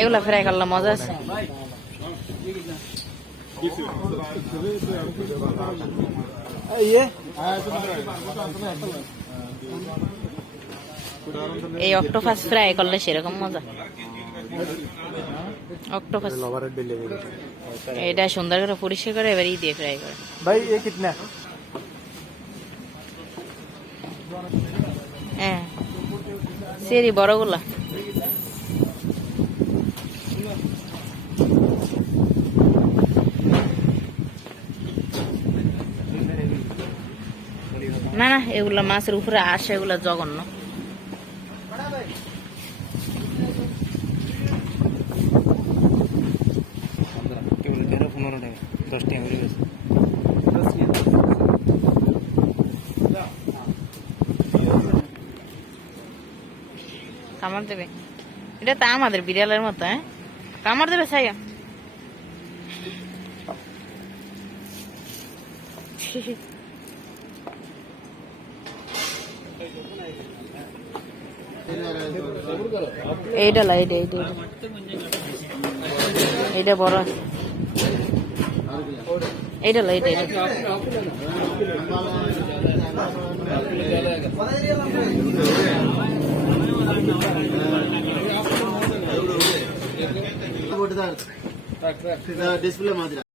এগুলা ফ্রাই করলাম মজা আছে। এই অক্টোপাস ফ্রাই করলে সেরকম মজা। অক্টোপাস লভারের বেলে এটা সুন্দর করে পরিষ্কার করে এবারই দিয়ে ফ্রাই করে। ভাই এ কিতনা? হ্যাঁ। সেরি বড়গুলা। না না এগুলা মাছের উপরে আসে এগুলা জঘন্য। টাকা দশ টাকা করে গেছে। কামড় দেবে। এটা তা আমাদের বিড়ালের মতো হ্যাঁ? কামড় দেবে সাইয়া এইটা লা এইটা এইটা এইটা। এইটা বড় আছে। এইটা লা এইটা এইটা ডিসপ্লে মাঝরা